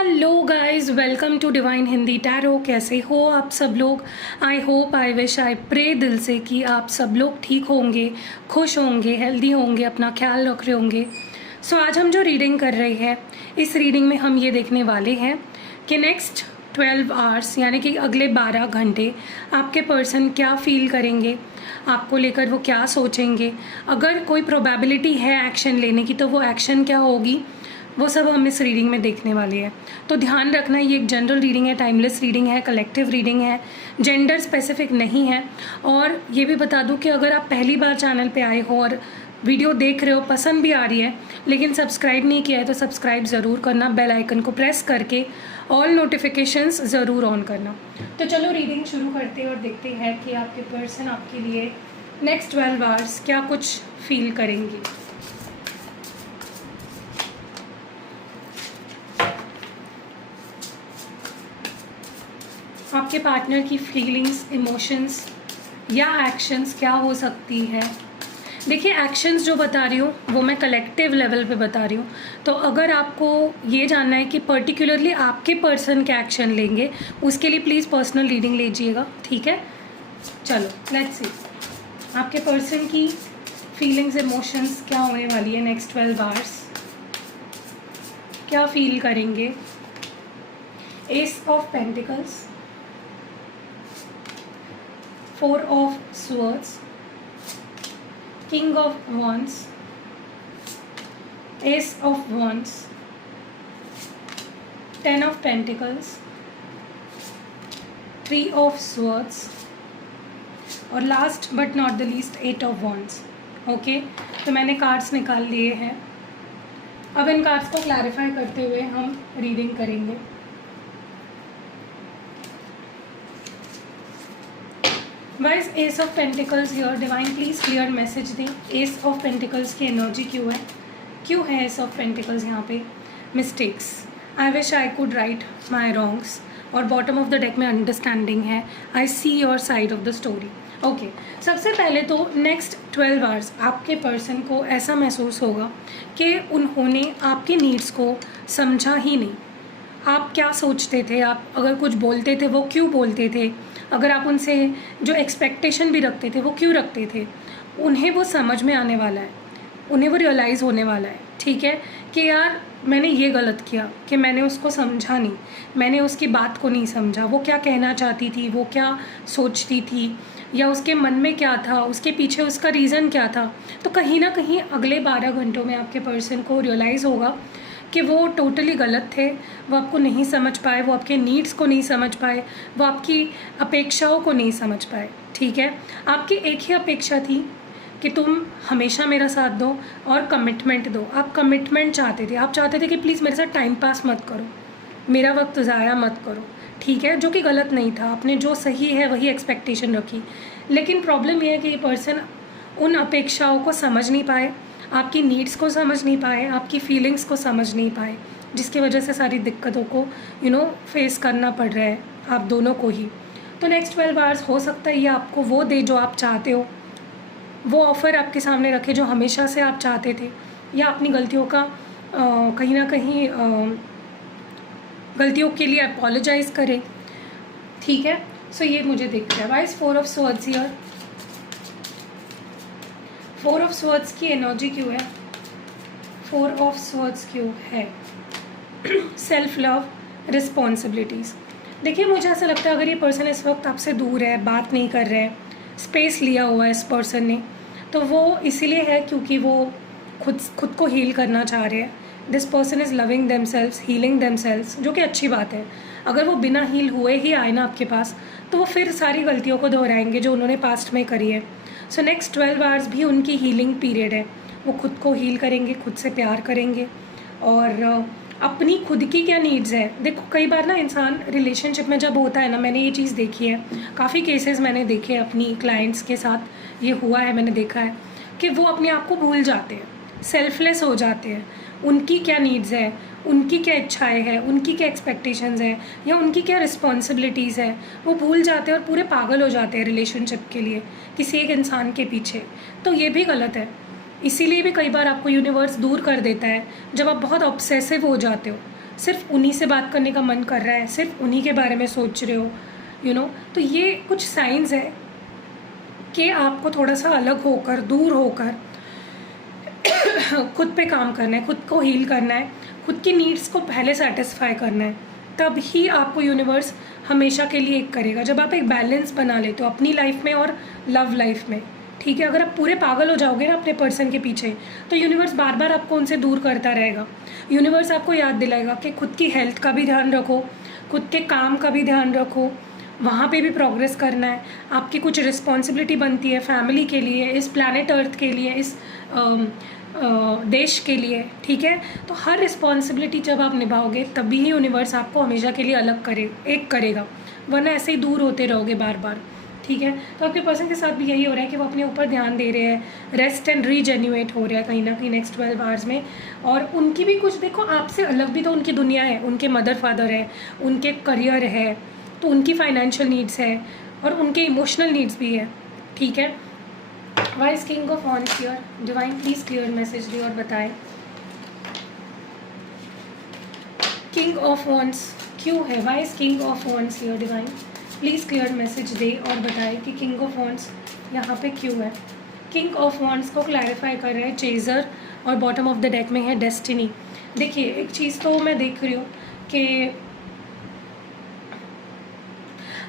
Hello guys, welcome to divine Hindi tarot. कैसे हो आप सब लोग? I hope, I wish, I pray दिल से कि आप सब लोग ठीक होंगे, खुश होंगे, हेल्दी होंगे, अपना ख्याल रख रहे होंगे। सो आज हम जो रीडिंग कर रहे हैं, इस रीडिंग में हम ये देखने वाले हैं कि नेक्स्ट 12 आवर्स यानी कि अगले 12 घंटे आपके पर्सन क्या फील करेंगे, आपको लेकर वो क्या सोचेंगे। अगर कोई प्रोबेबिलिटी है एक्शन लेने की तो वो एक्शन क्या होगी, वो सब हम इस रीडिंग में देखने वाले हैं। तो ध्यान रखना, ये एक जनरल रीडिंग है, टाइमलेस रीडिंग है, कलेक्टिव रीडिंग है, जेंडर स्पेसिफिक नहीं है। और ये भी बता दूं कि अगर आप पहली बार चैनल पे आए हो और वीडियो देख रहे हो, पसंद भी आ रही है, लेकिन सब्सक्राइब नहीं किया है तो सब्सक्राइब ज़रूर करना, बेल आइकन को प्रेस करके ऑल नोटिफिकेशंस ज़रूर ऑन करना। तो चलो रीडिंग शुरू करते हैं और देखते हैं कि आपके पर्सन आपके लिए नेक्स्ट 12 आवर्स क्या कुछ फील करेंगे। आपके पार्टनर की फीलिंग्स, इमोशंस या एक्शंस क्या हो सकती है। देखिए, एक्शंस जो बता रही हूँ वो मैं कलेक्टिव लेवल पे बता रही हूँ। तो अगर आपको ये जानना है कि पर्टिकुलरली आपके पर्सन क्या एक्शन लेंगे, उसके लिए प्लीज़ पर्सनल रीडिंग लीजिएगा, ठीक है। चलो लेट्स सी आपके पर्सन की फीलिंग्स, इमोशंस क्या होने वाली है नेक्स्ट 12 आवर्स, क्या फील करेंगे। S of pentacles, 4 of swords, King of Wands, Ace of Wands, 10 of Pentacles, 3 of Swords और last but not the least 8 of Wands। Okay, तो मैंने कार्ड्स निकाल लिए हैं। अब इन कार्ड्स को क्लैरिफाई करते हुए हम रीडिंग करेंगे। Why is ace of pentacles here, divine please clear message दें। एस ऑफ पेंटिकल्स की एनर्जी क्यों है एस ऑफ पेंटिकल्स यहाँ पे। Mistakes, I wish I could right my wrongs, और बॉटम ऑफ द डेक में अंडरस्टैंडिंग है। I see your side of the story. Okay, सबसे पहले तो नेक्स्ट 12 आवर्स आपके पर्सन को ऐसा महसूस होगा कि उन्होंने आपके नीड्स को समझा ही नहीं। आप क्या सोचते थे, आप अगर कुछ बोलते थे वो क्यों बोलते थे, अगर आप उनसे जो एक्सपेक्टेशन भी रखते थे वो क्यों रखते थे, उन्हें वो समझ में आने वाला है, उन्हें वो रियलाइज़ होने वाला है, ठीक है, कि यार मैंने ये गलत किया कि मैंने उसको समझा नहीं, मैंने उसकी बात को नहीं समझा, वो क्या कहना चाहती थी, वो क्या सोचती थी, या उसके मन में क्या था, उसके पीछे उसका रीज़न क्या था। तो कहीं ना कहीं अगले 12 घंटों में आपके पर्सन को रियलाइज़ होगा कि वो टोटली गलत थे, वो आपको नहीं समझ पाए, वो आपके नीड्स को नहीं समझ पाए, वो आपकी अपेक्षाओं को नहीं समझ पाए, ठीक है। आपकी एक ही अपेक्षा थी कि तुम हमेशा मेरा साथ दो और कमिटमेंट दो। आप कमिटमेंट चाहते थे, आप चाहते थे कि प्लीज़ मेरे साथ टाइम पास मत करो, मेरा वक्त ज़ाया मत करो, ठीक है, जो कि गलत नहीं था। आपने जो सही है वही एक्सपेक्टेशन रखी, लेकिन प्रॉब्लम ये है कि ये पर्सन उन अपेक्षाओं को समझ नहीं पाए, आपकी नीड्स को समझ नहीं पाए, आपकी फीलिंग्स को समझ नहीं पाए, जिसकी वजह से सारी दिक्कतों को फेस करना पड़ रहा है आप दोनों को ही। तो नेक्स्ट 12 आवर्स हो सकता है ये आपको वो दे जो आप चाहते हो, वो ऑफ़र आपके सामने रखे जो हमेशा से आप चाहते थे, या अपनी गलतियों का कहीं ना कहीं गलतियों के लिए अपोलोजाइज़ करें, ठीक है। सो ये मुझे दिख रहा है। Wise 4 of swords here, 4 of swords की एनर्जी क्यों है, 4 ऑफ स्वॉर्ड्स क्यों है। Self love, responsibilities. देखिए, मुझे ऐसा लगता है अगर ये पर्सन इस वक्त आपसे दूर है, बात नहीं कर रहे हैं, स्पेस लिया हुआ है इस पर्सन ने, तो वो इसीलिए है क्योंकि वो खुद को हील करना चाह रहे हैं। This person is loving themselves, healing themselves, जो कि अच्छी बात है। अगर वो बिना हील हुए ही आए ना आपके पास, तो वो फिर सारी गलतियों को दोहराएंगे जो उन्होंने पास्ट में करी है। सो नेक्स्ट 12 आवर्स भी उनकी हीलिंग पीरियड है। वो खुद को हील करेंगे, खुद से प्यार करेंगे, और अपनी खुद की क्या नीड्स है। देखो, कई बार ना इंसान रिलेशनशिप में जब होता है ना, मैंने ये चीज़ देखी है, काफ़ी केसेस मैंने देखे हैं अपनी क्लाइंट्स के साथ, ये हुआ है, मैंने देखा है कि वो अपने आप को भूल जाते हैं, सेल्फलेस हो जाते हैं। उनकी क्या नीड्स है, उनकी क्या इच्छाएं हैं, उनकी क्या एक्सपेक्टेशंस हैं, या उनकी क्या रिस्पॉन्सिबिलिटीज़ है, वो भूल जाते हैं और पूरे पागल हो जाते हैं रिलेशनशिप के लिए, किसी एक इंसान के पीछे। तो ये भी गलत है। इसीलिए भी कई बार आपको यूनिवर्स दूर कर देता है जब आप बहुत ऑब्सेसिव हो जाते हो, सिर्फ उन्हीं से बात करने का मन कर रहा है, सिर्फ उन्हीं के बारे में सोच रहे हो, तो ये कुछ साइंस है कि आपको थोड़ा सा अलग होकर, दूर होकर खुद पे काम करना है, खुद को हील करना है, खुद की नीड्स को पहले सेटिस्फाई करना है। तब ही आपको यूनिवर्स हमेशा के लिए एक करेगा, जब आप एक बैलेंस बना लेते हो अपनी लाइफ में और लव लाइफ में। ठीक है, अगर आप पूरे पागल हो जाओगे ना अपने पर्सन के पीछे, तो यूनिवर्स बार बार आपको उनसे दूर करता रहेगा। यूनिवर्स आपको याद दिलाएगा कि खुद की हेल्थ का भी ध्यान रखो, खुद के काम का भी ध्यान रखो, वहाँ पे भी प्रोग्रेस करना है। आपकी कुछ रिस्पॉन्सिबिलिटी बनती है फैमिली के लिए, इस प्लैनेट अर्थ के लिए, इस देश के लिए। ठीक है, तो हर रिस्पॉन्सिबिलिटी जब आप निभाओगे तभी ही यूनिवर्स आपको हमेशा के लिए अलग करेगा, वरना ऐसे ही दूर होते रहोगे बार बार। ठीक है, तो आपके पर्सन के साथ भी यही हो रहा है कि वो अपने ऊपर ध्यान दे रहे हैं, रेस्ट एंड रीजेन्युएट हो रहा है कहीं ना कहीं नेक्स्ट 12 आवर्स में। और उनकी भी कुछ, देखो आपसे अलग भी तो उनकी दुनिया है, उनके मदर फादर है, उनके करियर है, तो उनकी फाइनेंशियल नीड्स है और उनके इमोशनल नीड्स भी है। ठीक है, why is king of wands here? Divine please clear message दे और बताए किंग ऑफ वॉन्ड्स क्यों है? Why is king of wands here? Divine please clear message दे और बताए कि किंग ऑफ वॉन्ड्स यहाँ पे क्यों है। किंग ऑफ वॉन्ड्स को क्लैरिफाई कर रहे हैं चेजर और बॉटम ऑफ द डेक में है डेस्टिनी। देखिए, एक चीज़ तो मैं देख रही हूँ कि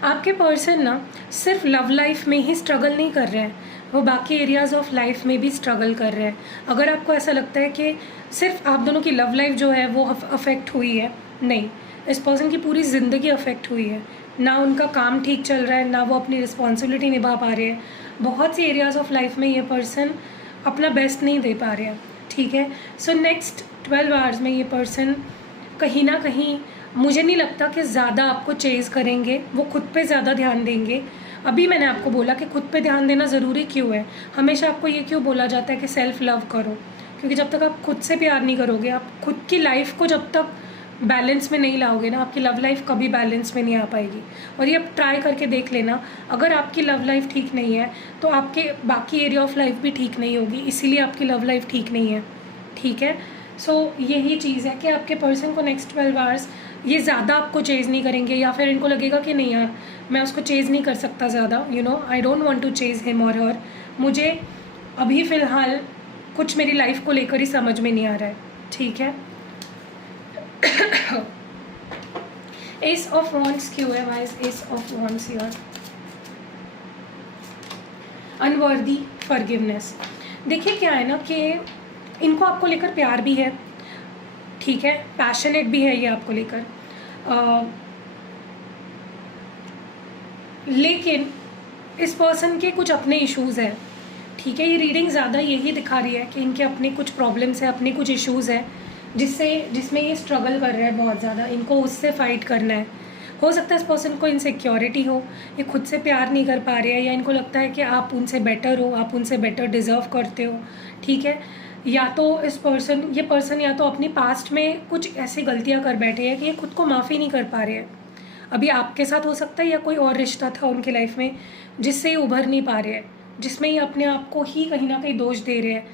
आपके पर्सन ना सिर्फ लव लाइफ में ही स्ट्रगल नहीं कर रहे हैं, वो बाकी एरियाज़ ऑफ लाइफ में भी स्ट्रगल कर रहे हैं। अगर आपको ऐसा लगता है कि सिर्फ आप दोनों की लव लाइफ जो है वो अफेक्ट हुई है, नहीं, इस पर्सन की पूरी ज़िंदगी अफेक्ट हुई है। ना उनका काम ठीक चल रहा है, ना वो अपनी रिस्पॉन्सिबिलिटी निभा पा रहे हैं। बहुत सी एरियाज़ ऑफ लाइफ में ये पर्सन अपना बेस्ट नहीं दे पा रहे हैं। ठीक है, सो नेक्स्ट 12 आवर्स में ये पर्सन कहीं ना कहीं, मुझे नहीं लगता कि ज़्यादा आपको चेज़ करेंगे, वो खुद पे ज़्यादा ध्यान देंगे। अभी मैंने आपको बोला कि खुद पे ध्यान देना ज़रूरी क्यों है। हमेशा आपको ये क्यों बोला जाता है कि सेल्फ़ लव करो? क्योंकि जब तक आप खुद से प्यार नहीं करोगे, आप खुद की लाइफ को जब तक बैलेंस में नहीं लाओगे ना, आपकी लव लाइफ कभी बैलेंस में नहीं आ पाएगी। और ये ट्राई करके देख लेना, अगर आपकी लव लाइफ ठीक नहीं है तो आपके बाकी एरिया ऑफ लाइफ भी ठीक नहीं होगी, इसीलिए आपकी लव लाइफ ठीक नहीं है। ठीक है, सो यही चीज़ है कि आपके पर्सन को नेक्स्ट 12 आवर्स ये ज़्यादा आपको चेज़ नहीं करेंगे, या फिर इनको लगेगा कि नहीं यार मैं उसको चेज़ नहीं कर सकता ज़्यादा, I don't want to chase him और हर, मुझे अभी फ़िलहाल कुछ मेरी लाइफ को लेकर ही समझ में नहीं आ रहा है। ठीक है, एस ऑफ वॉन्ड्स क्यों है? Why is ace of wands here? Unworthy forgiveness. देखिए क्या है ना कि इनको आपको लेकर प्यार भी है, ठीक है, पैशनेट भी है ये आपको लेकर, लेकिन इस पर्सन के कुछ अपने इश्यूज़ हैं। ठीक है, ये रीडिंग ज़्यादा यही दिखा रही है कि इनके अपने कुछ प्रॉब्लम्स हैं, अपने कुछ इश्यूज़ हैं जिसमें ये स्ट्रगल कर रहे हैं बहुत ज़्यादा, इनको उससे फाइट करना है। हो सकता है इस पर्सन को इनसिक्योरिटी हो, ये खुद से प्यार नहीं कर पा रहे हैं, या इनको लगता है कि आप उनसे बेटर हो, आप उनसे बेटर डिज़र्व करते हो। ठीक है, या तो ये पर्सन या तो अपनी पास्ट में कुछ ऐसी गलतियां कर बैठे हैं कि ये खुद को माफ़ी नहीं कर पा रहे हैं। अभी आपके साथ हो सकता है, या कोई और रिश्ता था उनकी लाइफ में जिससे ये उभर नहीं पा रहे हैं, जिसमें ये अपने आप को ही कहीं ना कहीं दोष दे रहे हैं।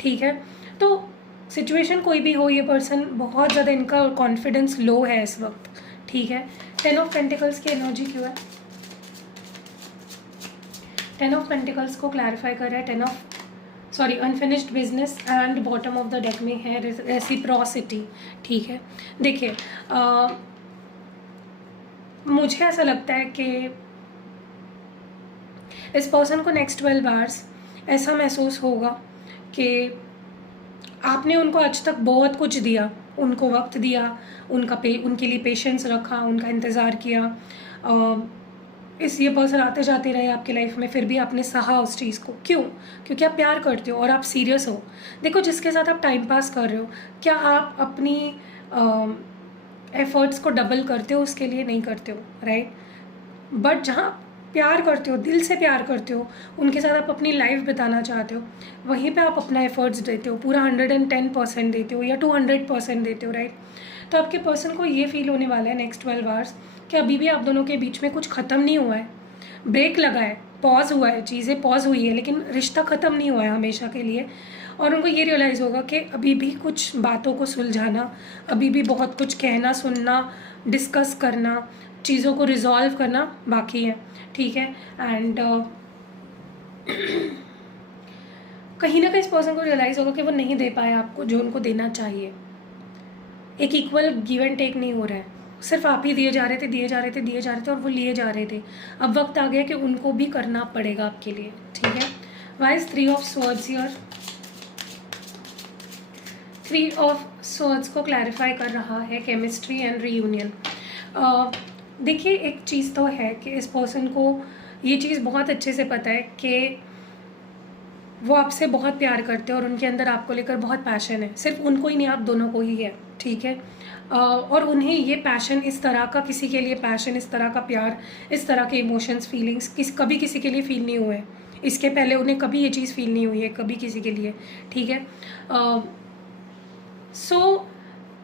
ठीक है, तो सिचुएशन कोई भी हो, ये पर्सन बहुत ज़्यादा, इनका कॉन्फिडेंस लो है इस वक्त। ठीक है, 10 ऑफ पेंटिकल्स की एनर्जी क्यों है? 10 ऑफ पेंटिकल्स को क्लैरिफाई कर रहा है, unfinished business and bottom of the deck में है रेसिप्रोसिटी। ठीक है, देखिए मुझे ऐसा लगता है कि इस पर्सन को नेक्स्ट 12 आवर्स ऐसा महसूस होगा कि आपने उनको आज तक बहुत कुछ दिया, उनको वक्त दिया, उनके लिए पेशेंस रखा, उनका इंतज़ार किया, ये पर्सन आते जाते रहे आपकी लाइफ में, फिर भी आपने सहा उस चीज़ को। क्यों? क्योंकि आप प्यार करते हो और आप सीरियस हो। देखो, जिसके साथ आप टाइम पास कर रहे हो, क्या आप अपनी एफर्ट्स को डबल करते हो? उसके लिए नहीं करते हो, राइट? बट जहाँ प्यार करते हो, दिल से प्यार करते हो, उनके साथ आप अपनी लाइफ बिताना चाहते हो, वहीं पे आप अपना एफर्ट्स देते हो, पूरा 110% देते हो या 200% देते हो, राइट? तो आपके पर्सन को ये फील होने वाला है नेक्स्ट 12 आवर्स कि अभी भी आप दोनों के बीच में कुछ ख़त्म नहीं हुआ है, ब्रेक लगा है, पॉज हुआ है, चीज़ें पॉज हुई है, लेकिन रिश्ता ख़त्म नहीं हुआ है हमेशा के लिए। और उनको ये रियलाइज़ होगा कि अभी भी कुछ बातों को सुलझाना, अभी भी बहुत कुछ कहना, सुनना, डिस्कस करना, चीज़ों को रिजॉल्व करना बाकी है, ठीक है। एंड कहीं ना कहीं इस पर्सन को रियलाइज़ होगा कि वो नहीं दे पाए आपको जो उनको देना चाहिए। एक इक्वल गिव एंड टेक नहीं हो रहा है, सिर्फ आप ही दिए जा रहे थे, दिए जा रहे थे, दिए जा रहे थे, और वो लिए जा रहे थे। अब वक्त आ गया कि उनको भी करना पड़ेगा आपके लिए, ठीक है। Wise 3 of swords here. 3 of swords को क्लैरिफाई कर रहा है केमिस्ट्री एंड रीयूनियन। देखिए, एक चीज़ तो है कि इस पर्सन को ये चीज़ बहुत अच्छे से पता है कि वो आपसे बहुत प्यार करते हैं और उनके अंदर आपको लेकर बहुत पैशन है। सिर्फ उनको ही नहीं, आप दोनों को ही है, ठीक है। और उन्हें ये पैशन, इस तरह का किसी के लिए पैशन, इस तरह का प्यार, इस तरह के इमोशंस, फीलिंग्स कभी किसी के लिए फील नहीं हुए। इसके पहले उन्हें कभी ये चीज़ फील नहीं हुई है कभी किसी के लिए, ठीक है। सो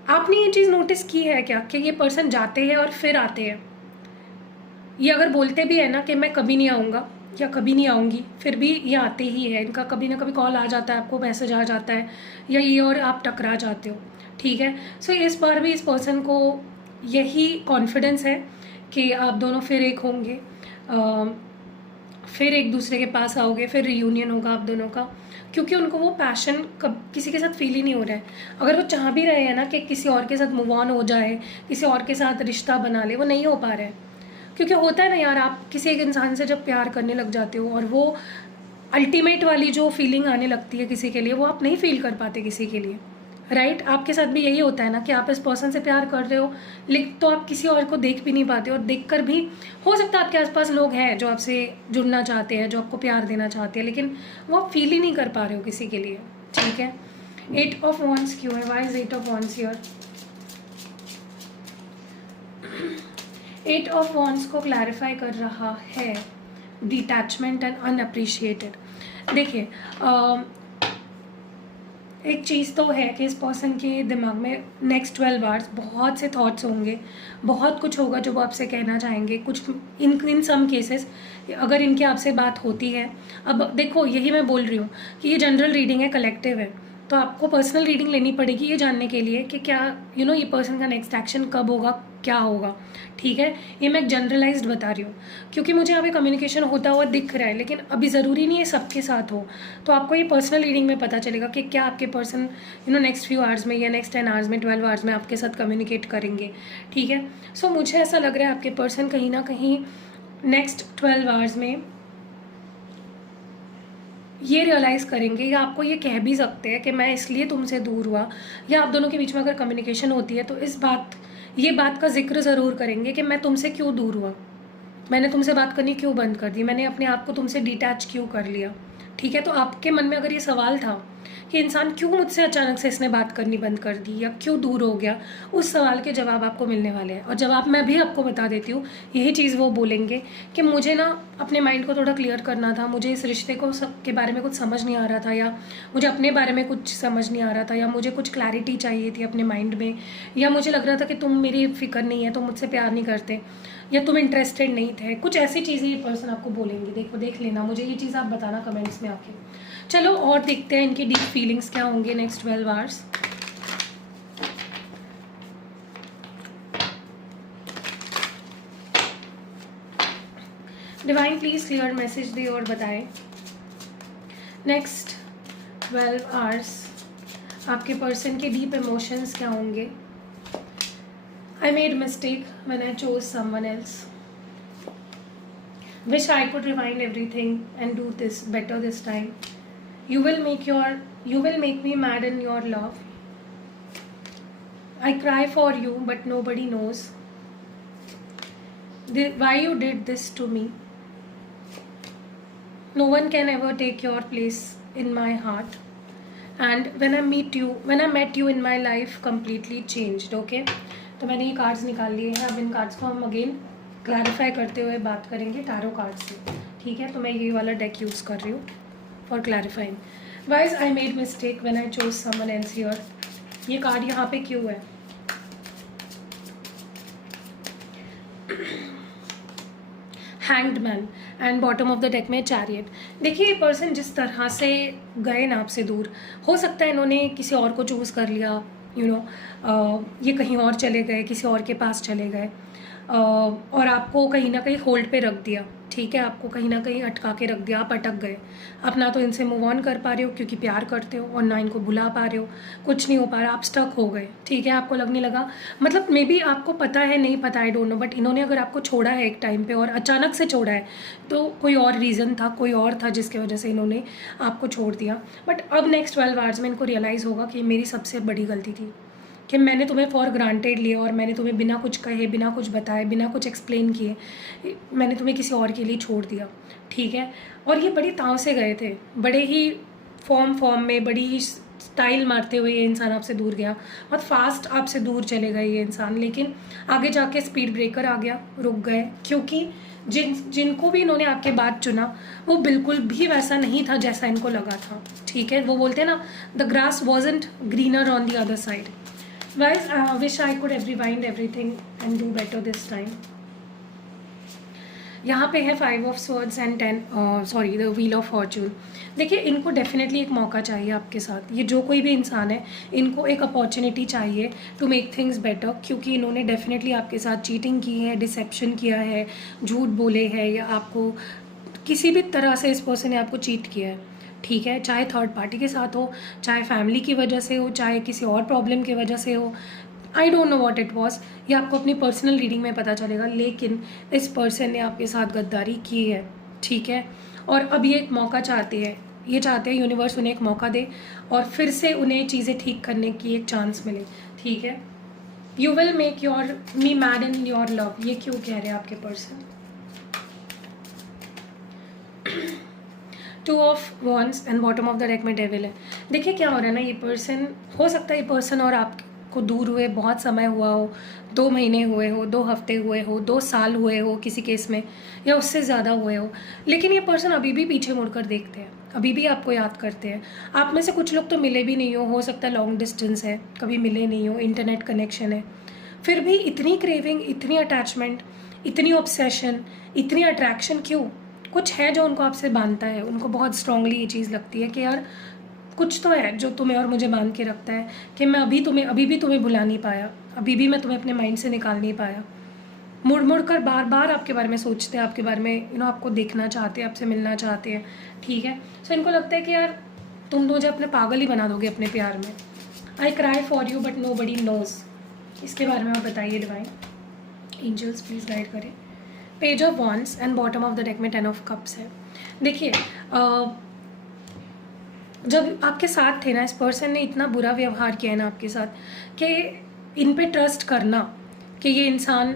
आपने ये चीज़ नोटिस की है क्या कि ये पर्सन जाते हैं और फिर आते हैं। ये अगर बोलते भी है ना कि मैं कभी नहीं आऊँगा या कभी नहीं आऊँगी, फिर भी ये आते ही है। इनका कभी ना कभी कॉल आ जाता है, आपको मैसेज आ जाता है, या ये और आप टकरा जाते हो, ठीक है। सो इस बार भी इस पर्सन को यही कॉन्फिडेंस है कि आप दोनों फिर एक होंगे, फिर एक दूसरे के पास आओगे, फिर रियूनियन होगा आप दोनों का, क्योंकि उनको वो पैशन कब किसी के साथ फील ही नहीं हो रहा है। अगर वो चाह भी रहे हैं ना कि किसी और के साथ मूव ऑन हो जाए, किसी और के साथ रिश्ता बना ले, वो नहीं हो पा रहा है। क्योंकि होता है ना यार, आप किसी एक इंसान से जब प्यार करने लग जाते हो और वो अल्टीमेट वाली जो फीलिंग आने लगती है किसी के लिए, वो आप नहीं फील कर पाते किसी के लिए, राइट। आपके साथ भी यही होता है ना कि आप इस पर्सन से प्यार कर रहे हो, लेकिन तो आप किसी और को देख भी नहीं पाते, और देखकर भी हो सकता है आपके आसपास लोग हैं जो आपसे जुड़ना चाहते हैं, जो आपको प्यार देना चाहते हैं, लेकिन वो आप फील ही नहीं कर पा रहे हो किसी के लिए, ठीक है। 8 ऑफ वॉन्ड्स क्यों है? Why is 8 of wands here? 8 of wands को क्लैरिफाई कर रहा है डिटैचमेंट एंड अनअप्रिशिएटेड। देखिए, एक चीज़ तो है कि इस पर्सन के दिमाग में नेक्स्ट 12 आवर्स बहुत से थॉट्स होंगे, बहुत कुछ होगा जो वो आपसे कहना चाहेंगे। कुछ इन सम केसेस अगर इनकी आपसे बात होती है, अब देखो यही मैं बोल रही हूँ कि ये जनरल रीडिंग है, कलेक्टिव है, तो आपको पर्सनल रीडिंग लेनी पड़ेगी ये जानने के लिए कि क्या ये पर्सन का नेक्स्ट एक्शन कब होगा, क्या होगा, ठीक है। ये मैं एक जनरलाइज्ड बता रही हूँ क्योंकि मुझे यहाँ पे कम्युनिकेशन होता हुआ दिख रहा है, लेकिन अभी ज़रूरी नहीं है सबके साथ हो। तो आपको ये पर्सनल रीडिंग में पता चलेगा कि क्या आपके पर्सन नेक्स्ट फ्यू आवर्स में या नेक्स्ट 10 आवर्स में, 12 आवर्स में आपके साथ कम्युनिकेट करेंगे, ठीक है। सो मुझे ऐसा लग रहा है आपके पर्सन कहीं ना कहीं नेक्स्ट 12 आवर्स में ये रियलाइज़ करेंगे, या आपको ये कह भी सकते हैं कि मैं इसलिए तुमसे दूर हुआ, या आप दोनों के बीच में अगर कम्युनिकेशन होती है तो ये बात का जिक्र ज़रूर करेंगे कि मैं तुमसे क्यों दूर हुआ, मैंने तुमसे बात करनी क्यों बंद कर दी, मैंने अपने आप को तुमसे डिटैच क्यों कर लिया, ठीक है। तो आपके मन में अगर ये सवाल था कि इंसान क्यों मुझसे अचानक से इसने बात करनी बंद कर दी या क्यों दूर हो गया, उस सवाल के जवाब आपको मिलने वाले हैं। और जवाब मैं भी आपको बता देती हूँ, यही चीज़ वो बोलेंगे कि मुझे ना अपने माइंड को थोड़ा क्लियर करना था, मुझे इस रिश्ते को के बारे में कुछ समझ नहीं आ रहा था, या मुझे अपने बारे में कुछ समझ नहीं आ रहा था, या मुझे कुछ क्लैरिटी चाहिए थी अपने माइंड में, या मुझे लग रहा था कि तुम मेरी फिक्र नहीं है, तुम मुझसे प्यार नहीं करते, या तुम इंटरेस्टेड नहीं थे। कुछ ऐसी चीज़ें ये पर्सन आपको बोलेंगे, देख लेना, मुझे ये चीज़ आप बताना कमेंट्स में आके। चलो और देखते हैं इनकी डीप फीलिंग्स क्या होंगे next 12 hours. Divine please clear message दे और बताएं नेक्स्ट 12 आवर्स आपके पर्सन के डीप इमोशंस क्या होंगे। I made mistake when I chose someone else. Wish I could rewind everything and do this better this time. You will make me mad in your love. I cry for you, but nobody knows why you did this to me. No one can ever take your place in my heart. And when I met you in my life, completely changed. Okay? तो मैंने ये cards निकाल लिए हैं। अब इन cards को हम again clarify करते हुए बात करेंगे टैरो कार्ड से, ठीक है। तो मैं ये वाला डेक यूज़ कर रही हूँ for clarifying. Wise I made mistake when I chose someone else here. ये कार्ड यहाँ पे क्यों है? Hanged man and bottom of the deck में चैरियट। देखिए ये पर्सन जिस तरह से गए ना आपसे दूर, हो सकता है इन्होंने किसी और को चूज़ कर लिया, ये कहीं और चले गए, किसी और के पास चले गए, और आपको कहीं ना कहीं होल्ड पे रख दिया, ठीक है, आपको कहीं ना कहीं अटका के रख दिया, आप अटक गए। आप ना तो इनसे मूव ऑन कर पा रहे हो क्योंकि प्यार करते हो, और ना इनको भुला पा रहे हो, कुछ नहीं हो पा रहा, आप स्टक हो गए, ठीक है। आपको लगने लगा, मतलब मे बी आपको पता है नहीं पता, आई डोंट नो, बट इन्होंने अगर आपको छोड़ा है एक टाइम पे और अचानक से छोड़ा है तो कोई और रीज़न था, कोई और था जिसकी वजह से इन्होंने आपको छोड़ दिया। बट अब नेक्स्ट 12 आवर्स में इनको रियलाइज़ होगा कि मेरी सबसे बड़ी गलती थी कि मैंने तुम्हें फॉर ग्रांटेड लिया और मैंने तुम्हें बिना कुछ कहे, बिना कुछ बताए, बिना कुछ एक्सप्लेन किए मैंने तुम्हें किसी और के लिए छोड़ दिया, ठीक है। और ये बड़ी ताव से गए थे, बड़े ही फॉर्म में, बड़ी ही स्टाइल मारते हुए ये इंसान आपसे दूर गया, बहुत फास्ट आपसे दूर चले गए ये इंसान, लेकिन आगे जाके स्पीड ब्रेकर आ गया, रुक गए, क्योंकि जिनको भी इन्होंने आपके बाद चुना वो बिल्कुल भी वैसा नहीं था जैसा इनको लगा था, ठीक है। वो बोलते हैं ना, the grass wasn't greener on the other side. Guys, I wish I could rewind everything and do better this time. यहाँ पे है 5 of swords and 10 the wheel of Fortune. देखिए इनको डेफिनेटली एक मौका चाहिए आपके साथ, ये जो कोई भी इंसान है इनको एक अपॉर्चुनिटी चाहिए टू मेक थिंग्स बेटर, क्योंकि इन्होंने डेफिनेटली आपके साथ चीटिंग की है, डिसेप्शन किया है, झूठ बोले हैं, या आपको किसी भी तरह से इस पर्सन ने आपको चीट किया है, ठीक है। चाहे थर्ड पार्टी के साथ हो, चाहे फैमिली की वजह से हो, चाहे किसी और प्रॉब्लम की वजह से हो, I don't know what it was, ये आपको अपनी पर्सनल रीडिंग में पता चलेगा, लेकिन इस पर्सन ने आपके साथ गद्दारी की है, ठीक है। और अब ये एक मौका चाहते हैं, ये चाहते हैं यूनिवर्स उन्हें एक मौका दे और फिर से उन्हें चीज़ें ठीक करने की एक चांस मिले, ठीक है। You will make your me mad in your love, ये क्यों कह रहे हैं आपके person. 2 of wands and bottom of the deck में डेविल है। देखिए क्या हो रहा है ना, ये पर्सन, हो सकता है ये पर्सन और आपको दूर हुए बहुत समय हुआ हो, 2 महीने हुए हो, 2 हफ्ते हुए हो, 2 साल हुए हो किसी केस में, या उससे ज़्यादा हुए हो, लेकिन ये पर्सन अभी भी पीछे मुड़कर देखते हैं, अभी भी आपको याद करते हैं। आप में से कुछ लोग तो मिले भी नहीं हो सकता है लॉन्ग डिस्टेंस है, कभी मिले नहीं हो, इंटरनेट कनेक्शन है, फिर भी इतनी क्रेविंग, इतनी अटैचमेंट, इतनी ऑब्सेशन, इतनी अट्रैक्शन क्यों। कुछ है जो उनको आपसे बांधता है, उनको बहुत स्ट्रांगली ये चीज़ लगती है कि यार कुछ तो है जो तुम्हें और मुझे बांध के रखता है, कि मैं अभी भी तुम्हें भुला नहीं पाया, अभी भी मैं तुम्हें अपने माइंड से निकाल नहीं पाया। मुड़ मुड़ कर बार बार आपके बारे में सोचते हैं, आपके बारे में आपको देखना चाहते हैं, आपसे मिलना चाहते हैं, ठीक है। सो इनको लगता है कि यार तुम मुझे अपने पागल ही बना दोगे अपने प्यार में। I cry for you but nobody knows, इसके बारे में आप बताइए डिवाइन, एंजल्स प्लीज़ गाइड करें। Page of wands and bottom of the deck में 10 ऑफ कप्स है। देखिए जब आपके साथ थे ना, इस पर्सन ने इतना बुरा व्यवहार किया है ना आपके साथ कि इन पे ट्रस्ट करना कि ये इंसान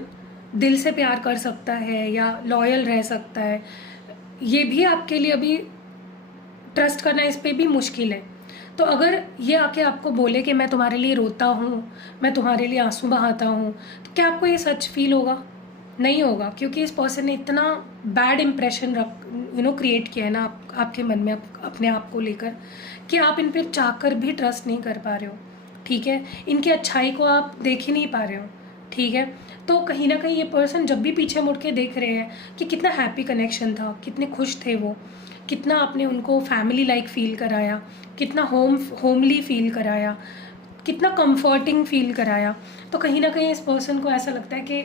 दिल से प्यार कर सकता है या लॉयल रह सकता है, ये भी आपके लिए अभी ट्रस्ट करना इस पे भी मुश्किल है। तो अगर ये आके आपको बोले कि मैं तुम्हारे लिए रोता हूँ, मैं तुम्हारे लिए आंसू बहाता हूँ, तो क्या आपको ये सच फील होगा? नहीं होगा, क्योंकि इस पर्सन ने इतना बैड इम्प्रेशन क्रिएट किया है ना आपके मन में अपने आप को लेकर, कि आप इन पर चाहकर भी ट्रस्ट नहीं कर पा रहे हो, ठीक है। इनकी अच्छाई को आप देख ही नहीं पा रहे हो, ठीक है। तो कहीं ना कहीं ये पर्सन जब भी पीछे मुड़ के देख रहे हैं कि कितना हैप्पी कनेक्शन था, कितने खुश थे वो, कितना आपने उनको फैमिली लाइक फील कराया, कितना होमली फील कराया, कितना कंफर्टिंग फील कराया, तो कहीं ना कहीं इस पर्सन को ऐसा लगता है कि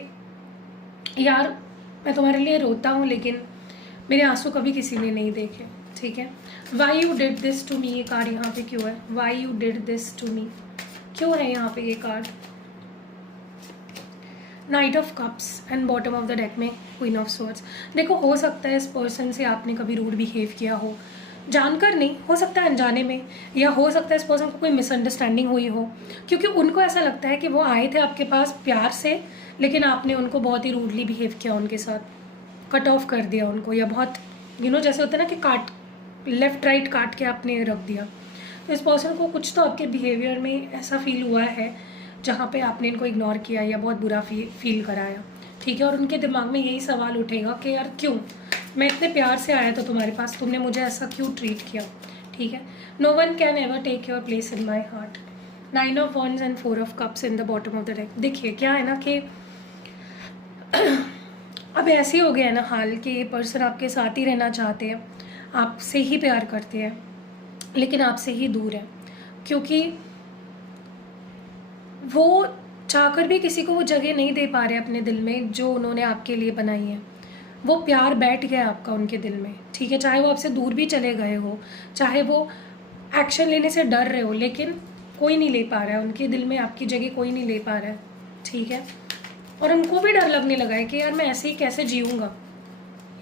यार मैं तुम्हारे लिए रोता हूँ लेकिन मेरे आंसू कभी किसी ने नहीं देखे, ठीक है। Why you did this to me, ये कार्ड यहाँ पे क्यों है? Why you did this to me, क्यों है यहाँ पे ये card? Knight of cups and bottom of the deck में क्वीन ऑफ स्वॉर्ड्स। देखो हो सकता है इस पर्सन से आपने कभी रूड बिहेव किया हो, जानकर नहीं, हो सकता है अनजाने में, या हो सकता है इस पर्सन को कोई मिसअंडरस्टैंडिंग हुई हो, क्योंकि उनको ऐसा लगता है कि वो आए थे आपके पास प्यार से, लेकिन आपने उनको बहुत ही रूडली बिहेव किया, उनके साथ कट ऑफ कर दिया उनको, या बहुत जैसे होता है ना कि काट लेफ़्ट राइट काट के आपने रख दिया। तो इस पर्सन को कुछ तो आपके बिहेवियर में ऐसा फील हुआ है जहाँ पे आपने इनको इग्नोर किया या बहुत बुरा फील कराया, ठीक है। और उनके दिमाग में यही सवाल उठेगा कि यार क्यों, मैं इतने प्यार से आया था तुम्हारे पास, तुमने मुझे ऐसा क्यों ट्रीट किया, ठीक है। No one can ever take your place in my heart. 9 of wands and 4 of cups in the bottom of the deck. देखिए क्या है ना कि अब ऐसे हो गया है ना हाल कि ये पर्सन आपके साथ ही रहना चाहते हैं, आपसे ही प्यार करते हैं, लेकिन आपसे ही दूर है, क्योंकि वो चाहकर भी किसी को वो जगह नहीं दे पा रहे अपने दिल में जो उन्होंने आपके लिए बनाई है। वो प्यार बैठ गया आपका उनके दिल में, ठीक है, चाहे वो आपसे दूर भी चले गए हो, चाहे वो एक्शन लेने से डर रहे हो, लेकिन कोई नहीं ले पा रहा है उनके दिल में आपकी जगह, कोई नहीं ले पा रहा है, ठीक है। और उनको भी डर लगने लगा है कि यार मैं ऐसे ही कैसे जीऊँगा,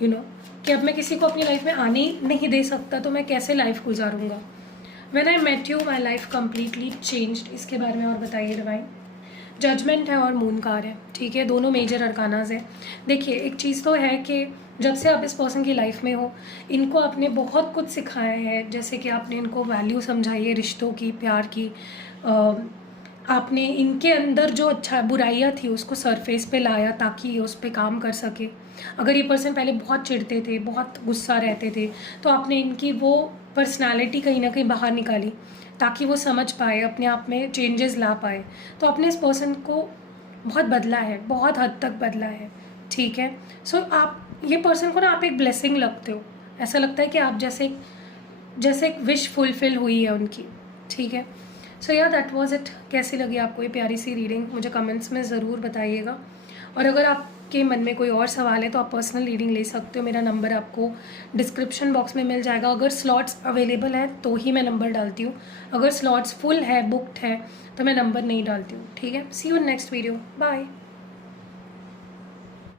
यू नो, कि अब मैं किसी को अपनी लाइफ में आने ही नहीं दे सकता, तो मैं कैसे लाइफ गुजारूँगा। When I met you my life completely changed. इसके बारे में और बताइए डिवाइन। जजमेंट है और मून कार है, ठीक है, दोनों मेजर अरकानाज है। देखिए एक चीज़ तो है कि जब से आप इस पर्सन की लाइफ में हो, इनको आपने बहुत कुछ सिखाया है, जैसे कि आपने इनको वैल्यू समझाई है रिश्तों की, प्यार की, आपने इनके अंदर जो अच्छा बुराइयाँ थी उसको सरफेस पे लाया ताकि ये उस पर काम कर सके। अगर ये पर्सन पहले बहुत चिढ़ते थे, बहुत गुस्सा रहते थे, तो आपने इनकी वो पर्सनालिटी कहीं ना कहीं बाहर निकाली ताकि वो समझ पाए, अपने आप में चेंजेस ला पाए। तो आपने इस पर्सन को बहुत बदला है, बहुत हद तक बदला है, ठीक है। सो आप ये पर्सन को ना आप एक ब्लेसिंग लगते हो, ऐसा लगता है कि आप जैसे एक विश फुलफिल हुई है उनकी, ठीक है। सो या दैट वाज इट। कैसी लगी आपको ये प्यारी सी रीडिंग, मुझे कमेंट्स में ज़रूर बताइएगा। और अगर आपके मन में कोई और सवाल है तो आप पर्सनल रीडिंग ले सकते हो, मेरा नंबर आपको डिस्क्रिप्शन बॉक्स में मिल जाएगा। अगर स्लॉट्स अवेलेबल है तो ही मैं नंबर डालती हूँ, अगर स्लॉट्स फुल है, बुकड है, तो मैं नंबर नहीं डालती हूँ, ठीक है। See you in next video, bye.